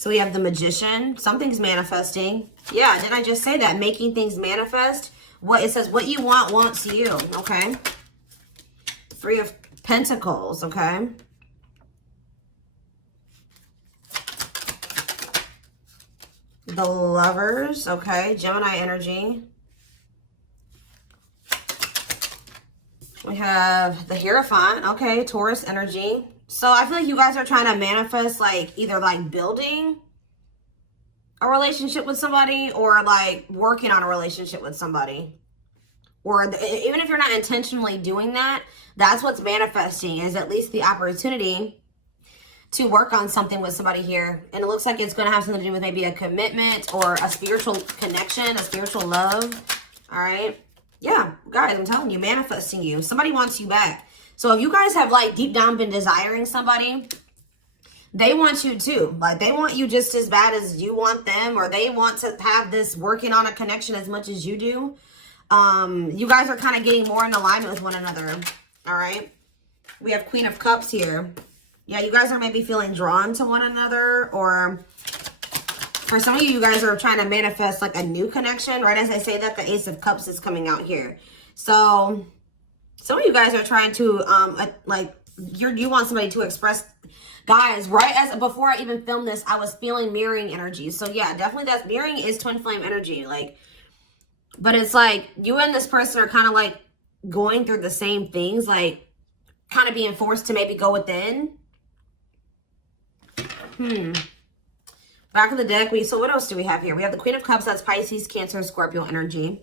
So we have the Magician. Something's manifesting. Yeah, didn't I just say that? Making things manifest. What it says, what you want wants you. Okay. Three of Pentacles. Okay. The Lovers. Okay. Gemini energy. We have the Hierophant. Okay. Taurus energy. So I feel like you guys are trying to manifest like either like building a relationship with somebody or like working on a relationship with somebody. Or even if you're not intentionally doing that, that's what's manifesting, is at least the opportunity to work on something with somebody here. And it looks like it's going to have something to do with maybe a commitment or a spiritual connection, a spiritual love. All right. Yeah, guys, I'm telling you, manifesting you. Somebody wants you back. So if you guys have like deep down been desiring somebody, they want you too. Like they want you just as bad as you want them, or they want to have this working on a connection as much as you do. You guys are kind of getting more in alignment with one another. All right. We have Queen of Cups here. Yeah, you guys are maybe feeling drawn to one another, or for some of you, you guys are trying to manifest like a new connection. Right as I say that, the Ace of Cups is coming out here. So some of you guys are trying to, you want somebody to express, guys, right as, before I even filmed this, I was feeling mirroring energy. So yeah, definitely that's, mirroring is twin flame energy. Like, but it's like you and this person are kind of like going through the same things, like kind of being forced to maybe go within. Back of the deck, so what else do we have here? We have the Queen of Cups, that's Pisces, Cancer, Scorpio energy.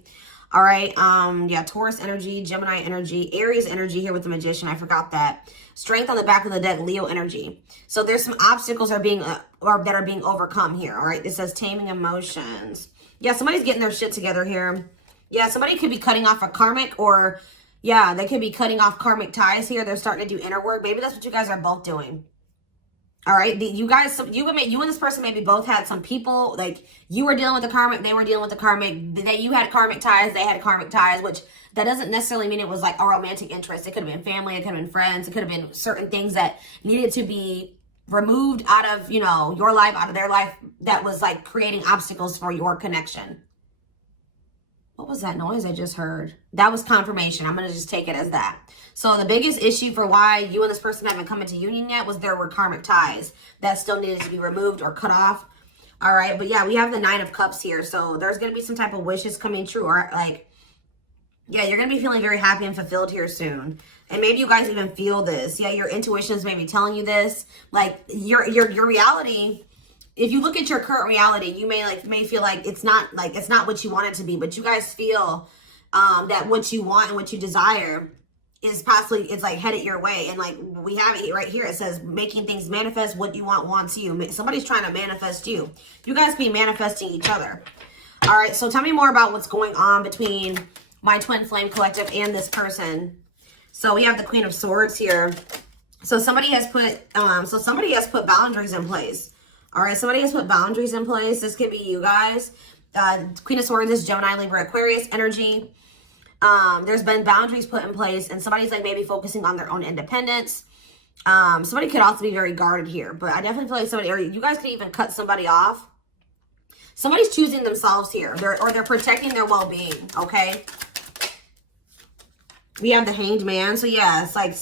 All right, yeah, Taurus energy, Gemini energy, Aries energy here with the Magician. I forgot that. Strength on the back of the deck, Leo energy. So there's some obstacles that are being overcome here. All right, it says taming emotions. Yeah, somebody's getting their shit together here. Yeah, somebody could be cutting off a karmic, or yeah, they could be cutting off karmic ties here. They're starting to do inner work. Maybe that's what you guys are both doing. All right, you and this person maybe both had some people, like you were dealing with the karmic, they were dealing with the karmic, you had karmic ties, they had karmic ties, which that doesn't necessarily mean it was like a romantic interest. It could have been family, it could have been friends, it could have been certain things that needed to be removed out of, you know, your life, out of their life, that was like creating obstacles for your connection. What was that noise I just heard? That was confirmation. I'm going to just take it as that. So the biggest issue for why you and this person haven't come into union yet was there were karmic ties that still needed to be removed or cut off. All right. But yeah, we have the Nine of Cups here. So there's going to be some type of wishes coming true. Or like, yeah, you're going to be feeling very happy and fulfilled here soon. And maybe you guys even feel this. Yeah, your intuition is maybe telling you this. Like your reality, if you look at your current reality, you may feel like it's not what you want it to be, but you guys feel that what you want and what you desire is possibly, it's like headed your way. And like we have it right here, it says making things manifest, what you want wants you. Somebody's trying to manifest you. You guys be manifesting each other. All right, so tell me more about what's going on between my twin flame collective and this person. So we have the Queen of Swords here. So somebody has put boundaries in place. All right, somebody has put boundaries in place. This could be you guys. Queen of Swords is Gemini, Libra, Aquarius energy. There's been boundaries put in place, and somebody's like maybe focusing on their own independence. Somebody could also be very guarded here, but I definitely feel like somebody, or you guys could even cut somebody off. Somebody's choosing themselves here, they're protecting their well-being, okay? We have the Hanged Man. So yeah, it's like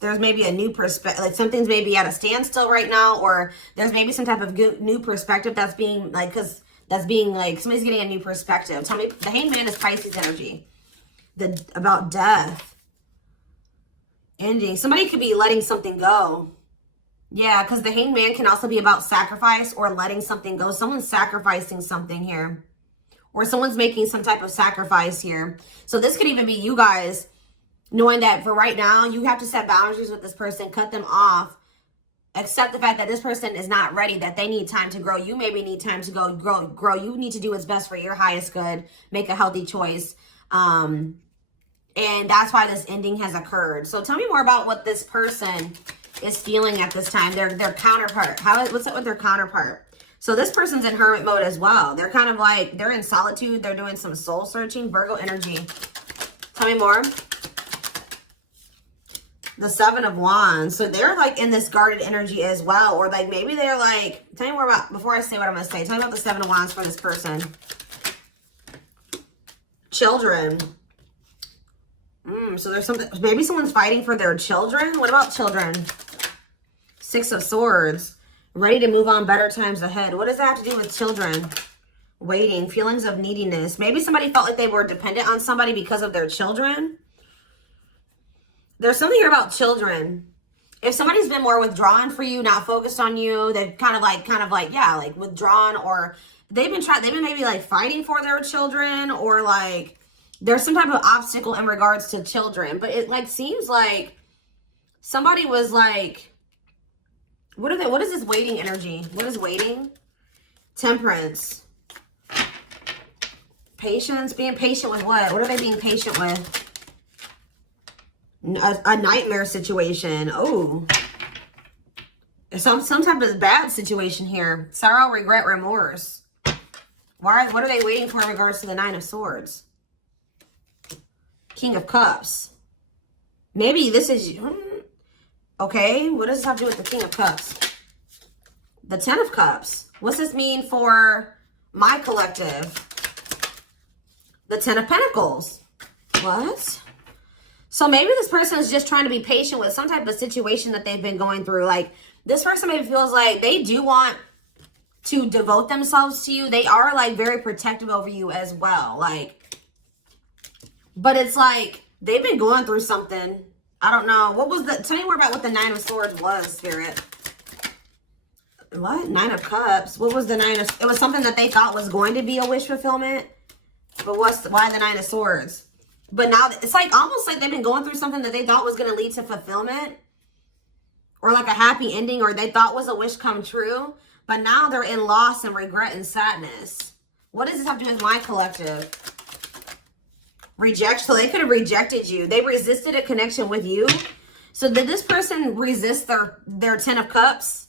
there's maybe a new perspective, like something's maybe at a standstill right now, or there's maybe some type of new perspective that's being like, somebody's getting a new perspective. Tell me, the Hanged Man is Pisces energy. About death. Ending. Somebody could be letting something go. Yeah, because the Hanged Man can also be about sacrifice or letting something go. Someone's sacrificing something here. Or someone's making some type of sacrifice here. So this could even be you guys knowing that for right now, you have to set boundaries with this person, cut them off, accept the fact that this person is not ready, that they need time to grow. You maybe need time to grow. You need to do what's best for your highest good, make a healthy choice. And that's why this ending has occurred. So tell me more about what this person is feeling at this time. Their counterpart. What's up with their counterpart? So this person's in hermit mode as well. They're kind of like, they're in solitude. They're doing some soul searching. Virgo energy. Tell me more. The Seven of Wands. So they're like in this guarded energy as well. Or like maybe they're like, tell me more about, before I say what I'm going to say, tell me about the Seven of Wands for this person. Children. So there's something, maybe someone's fighting for their children. What about children? Six of Swords. Ready to move on, better times ahead. What does that have to do with children? Waiting, feelings of neediness. Maybe somebody felt like they were dependent on somebody because of their children. There's something here about children. If somebody's been more withdrawn for you, not focused on you, they've kind of like, yeah, like withdrawn, or they've been maybe like fighting for their children, or like there's some type of obstacle in regards to children. But it like seems like somebody was like, what is this waiting energy? What is waiting? Temperance. Patience. Being patient with what? What are they being patient with? A nightmare situation. Oh. Some type of bad situation here. Sorrow, regret, remorse. What are they waiting for in regards to the Nine of Swords? King of Cups. Maybe this is... Okay, what does this have to do with the King of Cups? The Ten of Cups. What's this mean for my collective? The Ten of Pentacles. What? So maybe this person is just trying to be patient with some type of situation that they've been going through. Like, this person maybe feels like they do want to devote themselves to you. They are, like, very protective over you as well. Like, but it's like they've been going through something. I don't know. What was the... Tell me more about what the Nine of Swords was, Spirit. What? Nine of Cups. What was the Nine of... It was something that they thought was going to be a wish fulfillment. But why the Nine of Swords? But now it's like almost like they've been going through something that they thought was going to lead to fulfillment, or like a happy ending, or they thought was a wish come true. But now they're in loss and regret and sadness. What does this have to do with my collective? Rejection. So they could have rejected you. They resisted a connection with you. So did this person resist their Ten of Cups?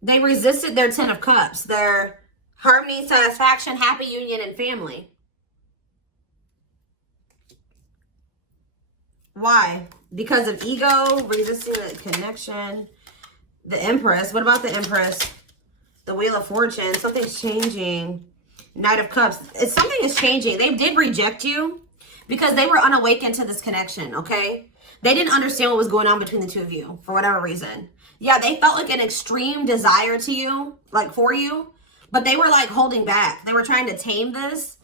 They resisted their Ten of Cups. Their harmony, satisfaction, happy union, and family. Why? Because of ego, resisting the connection. The Empress. What about the Empress? The Wheel of Fortune. Something's changing. Knight of Cups. Something is changing. They did reject you because they were unawakened to this connection, okay? They didn't understand what was going on between the two of you for whatever reason. Yeah, they felt like an extreme desire to you, like for you, but they were like holding back. They were trying to tame this.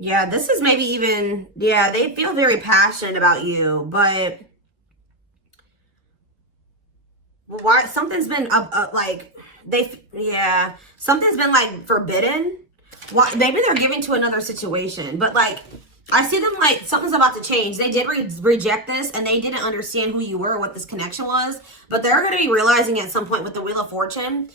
Yeah, this is maybe even, yeah, they feel very passionate about you, but why? Something's been like, something's been like forbidden. Why? Maybe they're giving to another situation, but like, I see them like something's about to change. They did reject this, and they didn't understand who you were or what this connection was, but they're going to be realizing at some point with the Wheel of Fortune,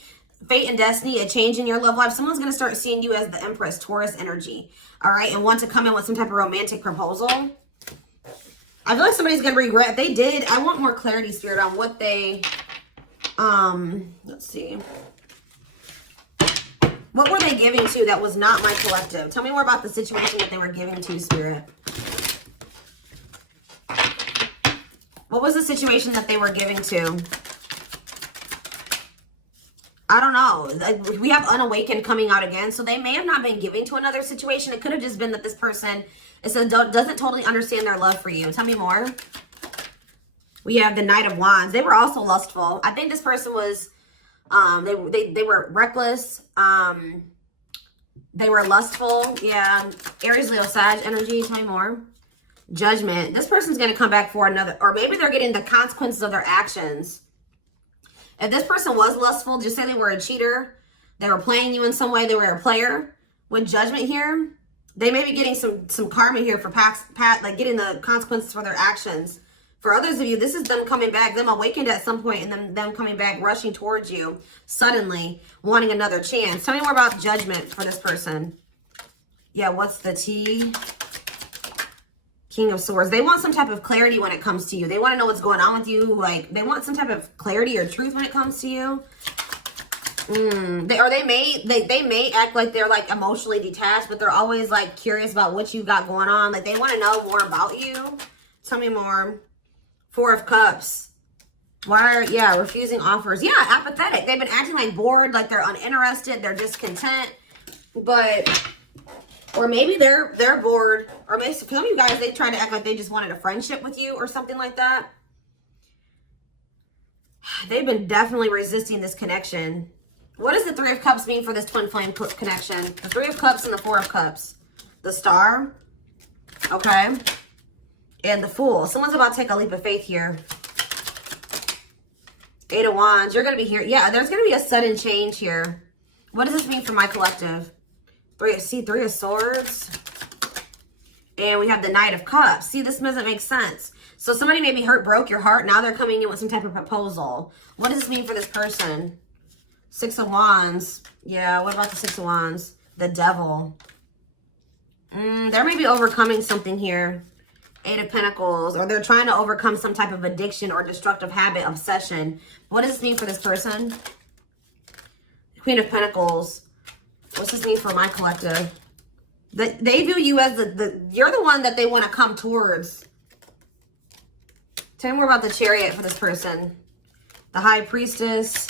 fate and destiny, a change in your love life. Someone's going to start seeing you as the Empress, Taurus energy. All right. And want to come in with some type of romantic proposal. I feel like somebody's going to regret. They did. I want more clarity, Spirit, on what they, let's see. What were they giving to that was not my collective? Tell me more about the situation that they were giving to, Spirit. What was the situation that they were giving to? I don't know. Like, we have unawakened coming out again. So they may have not been giving to another situation. It could have just been that this person doesn't totally understand their love for you. Tell me more. We have the Knight of Wands. They were also lustful. I think this person was, they were reckless. They were lustful. Yeah. Aries, Leo, Sag energy. Tell me more. Judgment. This person's going to come back for another, or maybe they're getting the consequences of their actions. If this person was lustful, just say they were a cheater. They were playing you in some way. They were a player. With Judgment here, they may be getting some karma here for like getting the consequences for their actions. For others of you, this is them coming back, them awakened at some point, and then them coming back, rushing towards you suddenly, wanting another chance. Tell me more about Judgment for this person. Yeah, what's the tea? King of Swords. They want some type of clarity when it comes to you. They want to know what's going on with you. Like, they want some type of clarity or truth when it comes to you. They may act like they're like emotionally detached, but they're always like curious about what you got going on. Like they want to know more about you. Tell me more. Four of Cups. Why are, yeah, refusing offers. Yeah, apathetic. They've been acting like bored, like they're uninterested, they're discontent. But, or maybe they're bored. Or maybe some of you guys, they try to act like they just wanted a friendship with you or something like that. They've been definitely resisting this connection. What does the Three of Cups mean for this twin flame connection? The Three of Cups and the Four of Cups. The Star. Okay. And the Fool. Someone's about to take a leap of faith here. Eight of Wands. You're going to be here. Yeah, there's going to be a sudden change here. What does this mean for my collective? Three of Swords. And we have the Knight of Cups. See, this doesn't make sense. So somebody maybe broke your heart. Now they're coming in with some type of proposal. What does this mean for this person? Six of Wands. Yeah, what about the Six of Wands? The Devil. There may be overcoming something here. Eight of Pentacles. Or they're trying to overcome some type of addiction or destructive habit, obsession. What does this mean for this person? Queen of Pentacles. What's this mean for my collective? They view you as you're the one that they want to come towards. Tell me more about the Chariot for this person. The High Priestess.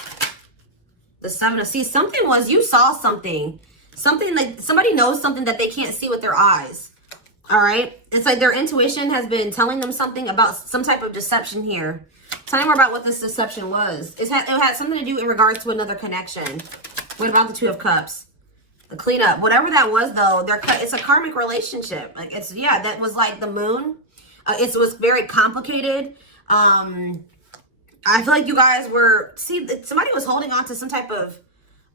The Seven of, see, something was, you saw something. Something like, somebody knows something that they can't see with their eyes. All right? It's like their intuition has been telling them something about some type of deception here. Tell me more about what this deception was. It had something to do in regards to another connection. What about the Two of Cups? The cleanup. Whatever that was, though, it's a karmic relationship. Like, it's, yeah, that was like the moon. It was very complicated. I feel like you guys were, see, somebody was holding on to some type of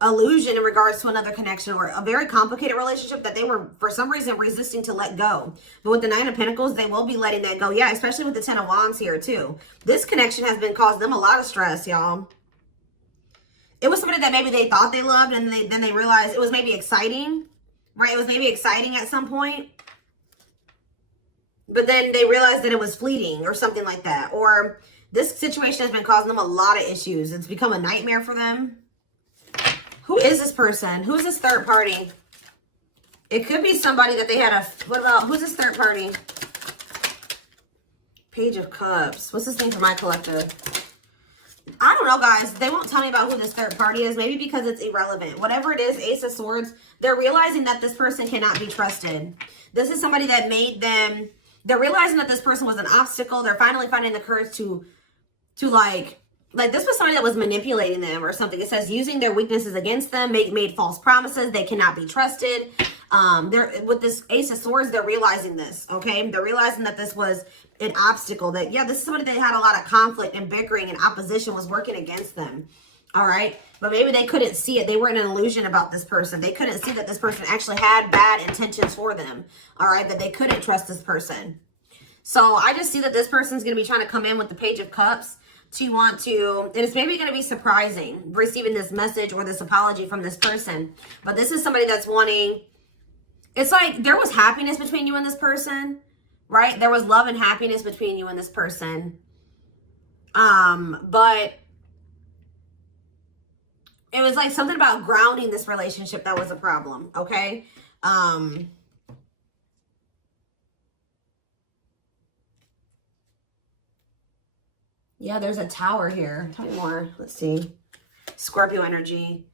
illusion in regards to another connection or a very complicated relationship that they were, for some reason, resisting to let go. But with the Nine of Pentacles, they will be letting that go. Yeah, especially with the Ten of Wands here, too. This connection has been causing them a lot of stress, y'all. It was somebody that maybe they thought they loved, and then they realized it was maybe exciting, right? It was maybe exciting at some point. But then they realized that it was fleeting or something like that. Or this situation has been causing them a lot of issues. It's become a nightmare for them. Who is this person? Who is this third party? It could be somebody that they had a... What about... Who's this third party? Page of Cups. What's this name for my collective? I don't know, guys. They won't tell me about who this third party is. Maybe because it's irrelevant. Whatever it is, Ace of Swords, they're realizing that this person cannot be trusted. This is somebody that made them... They're realizing that this person was an obstacle. They're finally finding the courage to like this was somebody that was manipulating them or something. It says using their weaknesses against them, made false promises. They cannot be trusted. They're with this Ace of Swords, they're realizing this, okay? They're realizing that this was an obstacle, that, yeah, this is somebody that had a lot of conflict and bickering and opposition was working against them, all right? But maybe they couldn't see it. They were in an illusion about this person. They couldn't see that this person actually had bad intentions for them, all right? That they couldn't trust this person. So I just see that this person's going to be trying to come in with the Page of Cups to want to, and it's maybe going to be surprising receiving this message or this apology from this person. But this is somebody that's wanting, it's like there was happiness between you and this person, right? There was love and happiness between you and this person. But it was like something about grounding this relationship that was a problem, okay? Yeah, there's a Tower here. Tell me more. Let's see. Scorpio energy.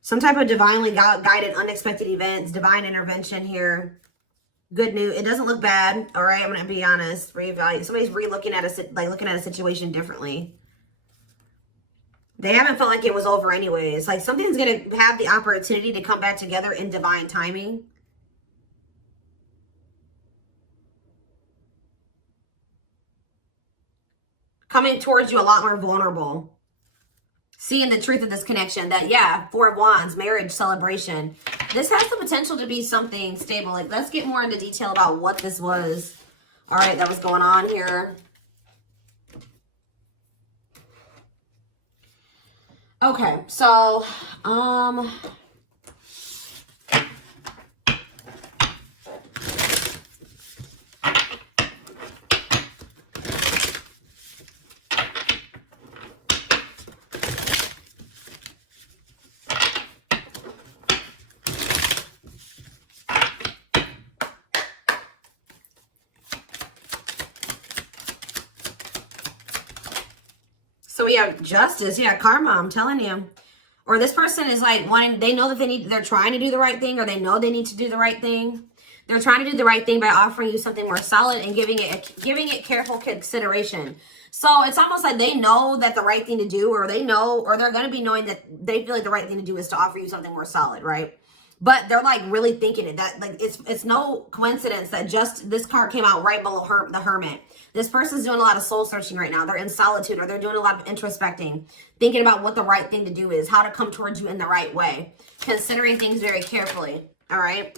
Some type of divinely guided unexpected events, divine intervention here. Good news. It doesn't look bad, all right? I'm going to be honest. Reevaluate. Somebody's looking at a situation differently. They haven't felt like it was over anyways. Like something's going to have the opportunity to come back together in divine timing. Coming towards you a lot more vulnerable. Seeing the truth of this connection that, yeah, Four of Wands, marriage, celebration. This has the potential to be something stable. Like, let's get more into detail about what this was. All right, that was going on here. Okay, so, So we have justice. Yeah, karma, I'm telling you. Or this person is like wanting, they know that they're trying to do the right thing, or they know they need to do the right thing. They're trying to do the right thing by offering you something more solid and giving it careful consideration. So it's almost like they know that the right thing to do, or they know, or they're going to be knowing that they feel like the right thing to do is to offer you something more solid, right? But they're like really thinking it. That like it's no coincidence that just this card came out right below the Hermit. This person's doing a lot of soul searching right now. They're in solitude, or they're doing a lot of introspecting, thinking about what the right thing to do is, how to come towards you in the right way, considering things very carefully. All right.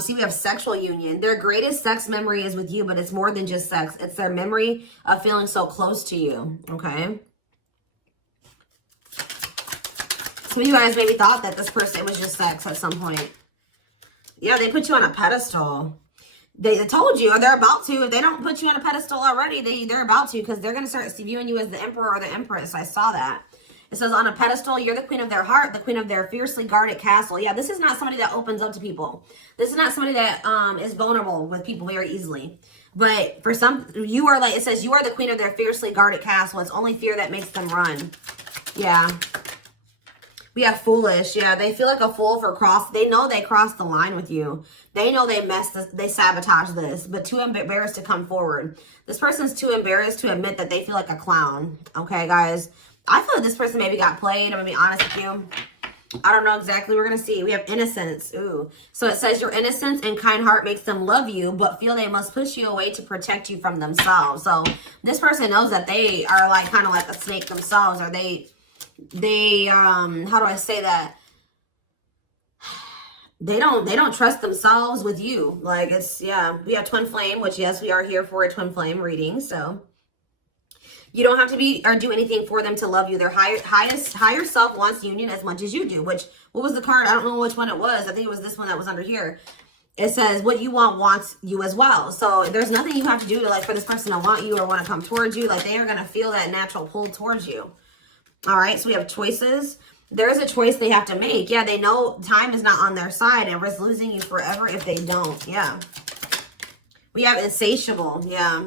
See, we have sexual union. Their greatest sex memory is with you, but it's more than just sex. It's their memory of feeling so close to you. Okay. Some of you guys maybe thought that this person, it was just sex at some point. Yeah, they put you on a pedestal. They told you, or they're about to. If they don't put you on a pedestal already, they're about to, because they're going to start viewing you as the emperor or the empress. I saw that. It says on a pedestal, you're the queen of their heart, the queen of their fiercely guarded castle. Yeah, this is not somebody that opens up to people. This is not somebody that is vulnerable with people very easily. But for some, you are like, it says you are the queen of their fiercely guarded castle. It's only fear that makes them run. Yeah. We have foolish. Yeah, they feel like a fool for they know they crossed the line with you. They know they sabotaged this, but too embarrassed to come forward. This person's too embarrassed to admit that they feel like a clown. Okay, guys. I feel like this person maybe got played. I'm going to be honest with you. I don't know exactly. We're going to see. We have innocence. Ooh. So it says your innocence and kind heart makes them love you, but feel they must push you away to protect you from themselves. So this person knows that they are like kind of like a snake themselves, or they how do I say that? They don't trust themselves with you. Like it's, yeah, we have twin flame, which yes, we are here for a twin flame reading. So you don't have to be or do anything for them to love you. Their higher self wants union as much as you do. Which, what was the card? I don't know which one it was. I think it was this one that was under here. It says what you want wants you as well. So there's nothing you have to do to like for this person to want you or want to come towards you. Like they are going to feel that natural pull towards you. All right. So we have choices. There's a choice they have to make. Yeah. They know time is not on their side and risk losing you forever if they don't. Yeah. We have insatiable. Yeah.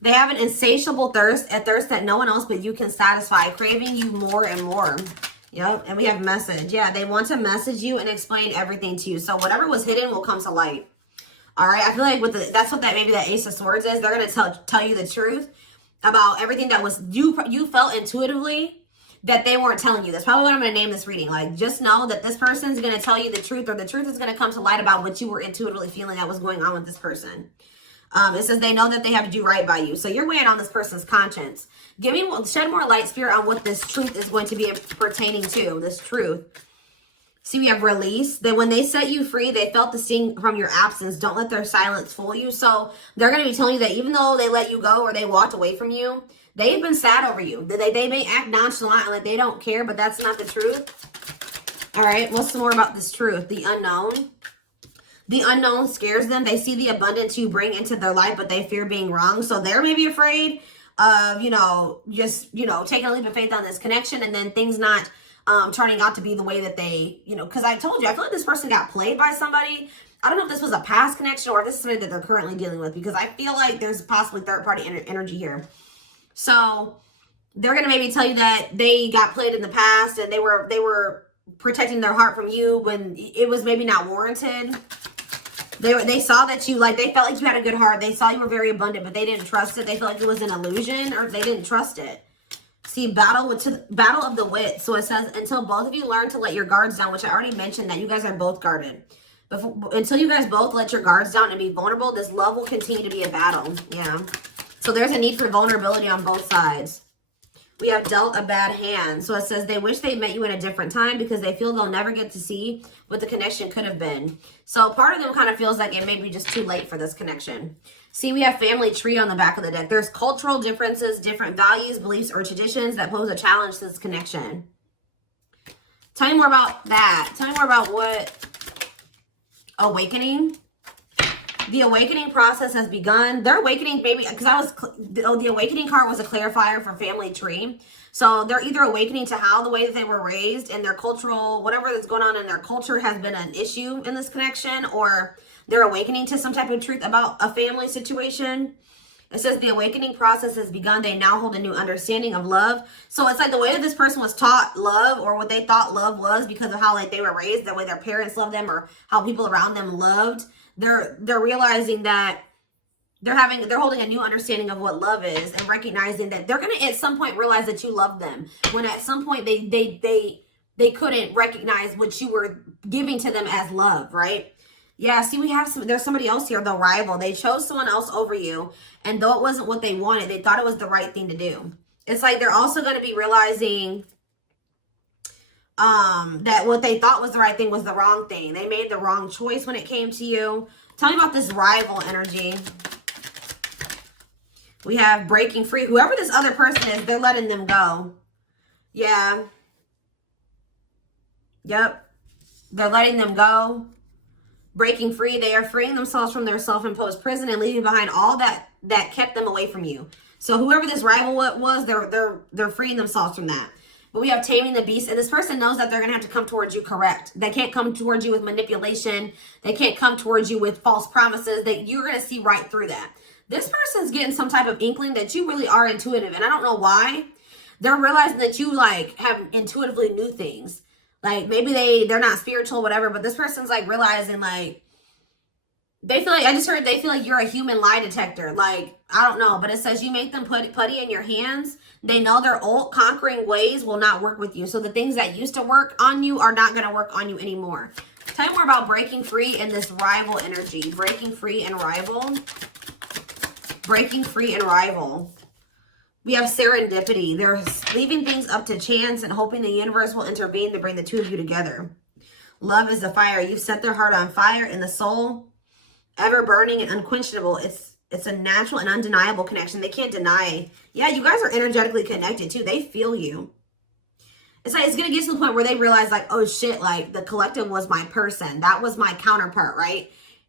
They have an insatiable thirst, a thirst that no one else but you can satisfy, craving you more and more. Yep. And we have message. Yeah, they want to message you and explain everything to you. So whatever was hidden will come to light. All right. I feel like that's what maybe that Ace of Swords is. They're going to tell you the truth about everything that was you felt intuitively that they weren't telling you. That's probably what I'm going to name this reading. Like, just know that this person's going to tell you the truth, or the truth is going to come to light about what you were intuitively feeling that was going on with this person. It says they know that they have to do right by you. So you're weighing on this person's conscience. Shed more light, Spirit, on what this truth is going to be pertaining to, this truth. See, we have release. That when they set you free, they felt the sting from your absence. Don't let their silence fool you. So they're going to be telling you that even though they let you go or they walked away from you, they've been sad over you. They may act nonchalant and like they don't care, but that's not the truth. All right, what's some more about this truth? The unknown. The unknown scares them. They see the abundance you bring into their life, but they fear being wrong. So they're maybe afraid of, just, taking a leap of faith on this connection and then things not turning out to be the way that they, because I told you, I feel like this person got played by somebody. I don't know if this was a past connection or if this is something that they're currently dealing with, because I feel like there's possibly third-party energy here. So they're going to maybe tell you that they got played in the past and they were protecting their heart from you when it was maybe not warranted. They saw that they felt like you had a good heart. They saw you were very abundant, but they didn't trust it. They felt like it was an illusion, or they didn't trust it. See, battle of the wit. So it says, until both of you learn to let your guards down, which I already mentioned that you guys are both guarded. Until you guys both let your guards down and be vulnerable, this love will continue to be a battle. Yeah. So there's a need for vulnerability on both sides. We have dealt a bad hand. So it says they wish they met you in a different time because they feel they'll never get to see what the connection could have been. So part of them kind of feels like it may be just too late for this connection. See, we have family tree on the back of the deck. There's cultural differences, different values, beliefs, or traditions that pose a challenge to this connection. Tell me more about that. Tell me more about what awakening. The awakening process has begun. Their awakening, maybe, because the awakening card was a clarifier for family tree. So they're either awakening to how the way that they were raised and their cultural, whatever that's going on in their culture has been an issue in this connection, or they're awakening to some type of truth about a family situation. It says the awakening process has begun. They now hold a new understanding of love. So it's like the way that this person was taught love, or what they thought love was because of how like they were raised, the way their parents loved them or how people around them loved. They're realizing that they're holding a new understanding of what love is, and recognizing that they're going to at some point realize that you love them, when at some point they couldn't recognize what you were giving to them as love, right? Yeah, see, there's somebody else here, the rival. They chose someone else over you, and though it wasn't what they wanted, they thought it was the right thing to do. It's like they're also going to be realizing that what they thought was the right thing was the wrong thing. They made the wrong choice when it came to you. Tell me about this rival energy. We have breaking free. Whoever this other person is, they're letting them go. Yeah. Yep. They're letting them go. Breaking free. They are freeing themselves from their self-imposed prison and leaving behind all that kept them away from you. So whoever this rival was, they're freeing themselves from that. But we have taming the beast, and this person knows that they're going to have to come towards you correct. They can't come towards you with manipulation. They can't come towards you with false promises. That you're going to see right through that. This person's getting some type of inkling that you really are intuitive, and I don't know why. They're realizing that you like have intuitively knew things. Like maybe they're not spiritual, whatever, but this person's like realizing like they feel like, I just heard they feel like you're a human lie detector. Like, I don't know, but it says you make them put putty in your hands. They know their old conquering ways will not work with you. So the things that used to work on you are not going to work on you anymore. Tell me more about breaking free in this rival energy. Breaking free and rival. Breaking free and rival. We have serendipity. They're leaving things up to chance and hoping the universe will intervene to bring the two of you together. Love is the fire. You've set their heart on fire in the soul. Ever burning and unquenchable. It's a natural and undeniable connection. They can't deny. Yeah, you guys are energetically connected too. They feel you. It's like it's going to get to the point where they realize like, oh shit, like the collective was my person. That was my counterpart, right?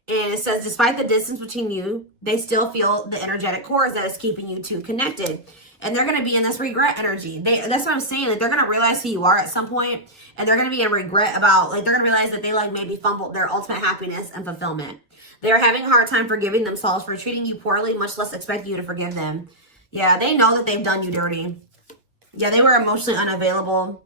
And it says, despite the distance between you, they still feel the energetic cores that is keeping you two connected. And they're going to be in this regret energy. That's what I'm saying. Like, they're going to realize who you are at some point. And they're going to be in regret about, like, they're going to realize that they, like, maybe fumbled their ultimate happiness and fulfillment. They're having a hard time forgiving themselves for treating you poorly, much less expect you to forgive them. Yeah, they know that they've done you dirty. Yeah, they were emotionally unavailable.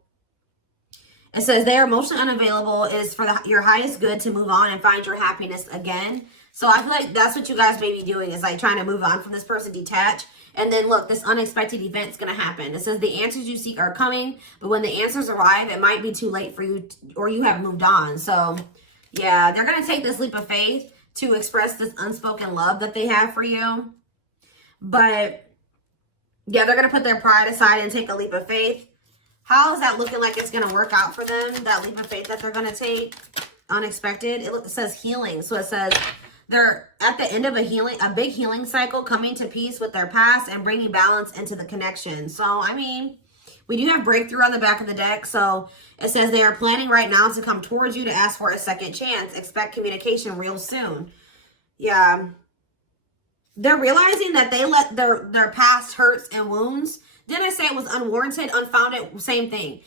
It says they are emotionally unavailable. It is for your highest good to move on and find your happiness again. So I feel like that's what you guys may be doing, is like trying to move on from this person, detach. And then look, this unexpected event's going to happen. It says the answers you seek are coming, but when the answers arrive, it might be too late for you or you have moved on. So yeah, they're going to take this leap of faith to express this unspoken love that they have for you. But yeah, they're going to put their pride aside and take a leap of faith. How is that looking like it's going to work out for them? That leap of faith that they're going to take, unexpected. It says healing. So it says they're at the end of a big healing cycle, coming to peace with their past and bringing balance into the connection. So, I mean, we do have breakthrough on the back of the deck. So it says they are planning right now to come towards you to ask for a second chance. Expect communication real soon. Yeah. They're realizing that they let their past hurts and wounds. Didn't I say it was unwarranted, unfounded? Same thing.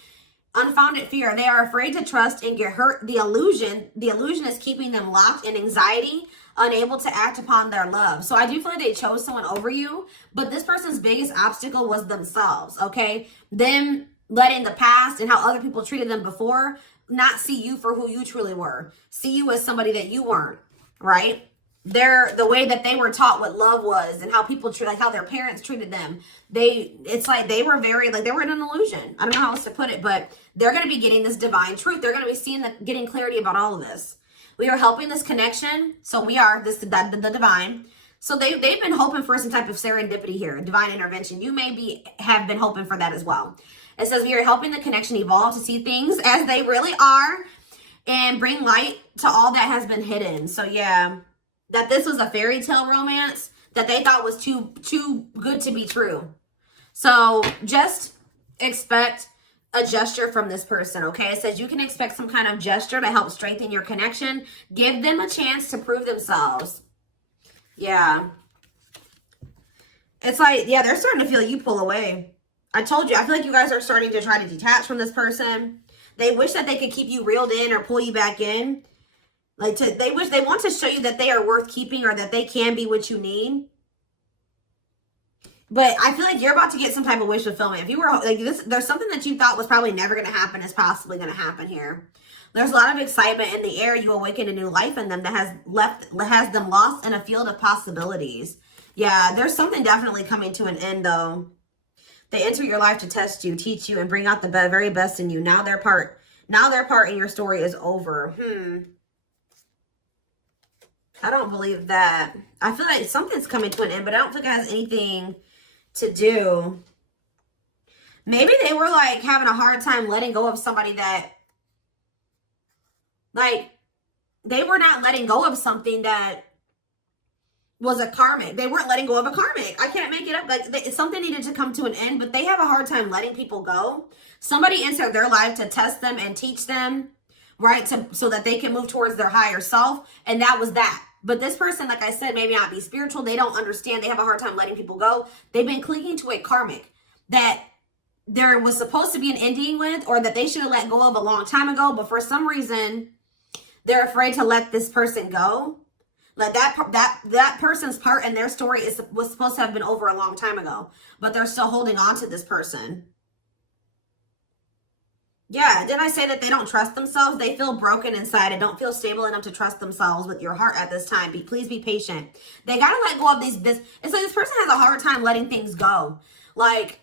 Unfounded fear. They are afraid to trust and get hurt. The illusion is keeping them locked in anxiety, unable to act upon their love. So I do feel like they chose someone over you, but this person's biggest obstacle was themselves, okay? Them letting the past and how other people treated them before not see you for who you truly were. See you as somebody that you weren't, right? The way that they were taught what love was and how people treat, like how their parents treated them. It's like they were very, like they were in an illusion. I don't know how else to put it, but they're going to be getting this divine truth. They're going to be seeing getting clarity about all of this. We are helping this connection. So we are the divine. So they've been hoping for some type of serendipity here, divine intervention. You may have been hoping for that as well. It says we are helping the connection evolve to see things as they really are and bring light to all that has been hidden. So yeah, that this was a fairy tale romance that they thought was too good to be true. So just expect a gesture from this person, okay? It says you can expect some kind of gesture to help strengthen your connection. Give them a chance to prove themselves. Yeah. It's like, yeah, they're starting to feel you pull away. I told you, I feel like you guys are starting to try to detach from this person. They wish that they could keep you reeled in or pull you back in. They want to show you that they are worth keeping or that they can be what you need. But I feel like you're about to get some type of wish fulfillment. If you were like this, there's something that you thought was probably never going to happen is possibly going to happen here. There's a lot of excitement in the air. You awaken a new life in them that has them lost in a field of possibilities. Yeah, there's something definitely coming to an end though. They enter your life to test you, teach you, and bring out the very best in you. Now their part in your story is over. I don't believe that. I feel like something's coming to an end, but I don't think it has anything to do. Maybe they were like having a hard time letting go of somebody that, like, they were not letting go of something that was a karmic. They weren't letting go of a karmic. I can't make it up. Like, something needed to come to an end, but they have a hard time letting people go. Somebody entered their life to test them and teach them, right? So that they can move towards their higher self. And that was that. But this person, like I said, maybe not be spiritual. They don't understand. They have a hard time letting people go. They've been clinging to a karmic that there was supposed to be an ending with, or that they should have let go of a long time ago. But for some reason, they're afraid to let this person go. Like that person's part in their story was supposed to have been over a long time ago, but they're still holding on to this person. Yeah, didn't I say that they don't trust themselves? They feel broken inside and don't feel stable enough to trust themselves with your heart at this time. Please be patient. They got to let go of this. It's like this person has a hard time letting things go. Like,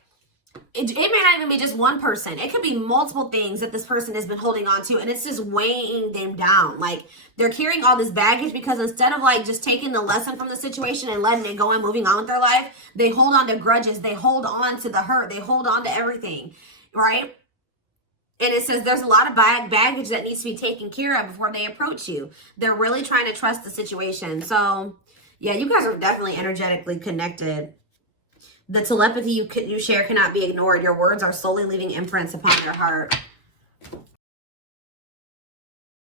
it may not even be just one person. It could be multiple things that this person has been holding on to, and it's just weighing them down. Like, they're carrying all this baggage because instead of like just taking the lesson from the situation and letting it go and moving on with their life, they hold on to grudges. They hold on to the hurt. They hold on to everything, right? And it says there's a lot of baggage that needs to be taken care of before they approach you. They're really trying to trust the situation. So, yeah, you guys are definitely energetically connected. The telepathy you share cannot be ignored. Your words are slowly leaving imprints upon their heart.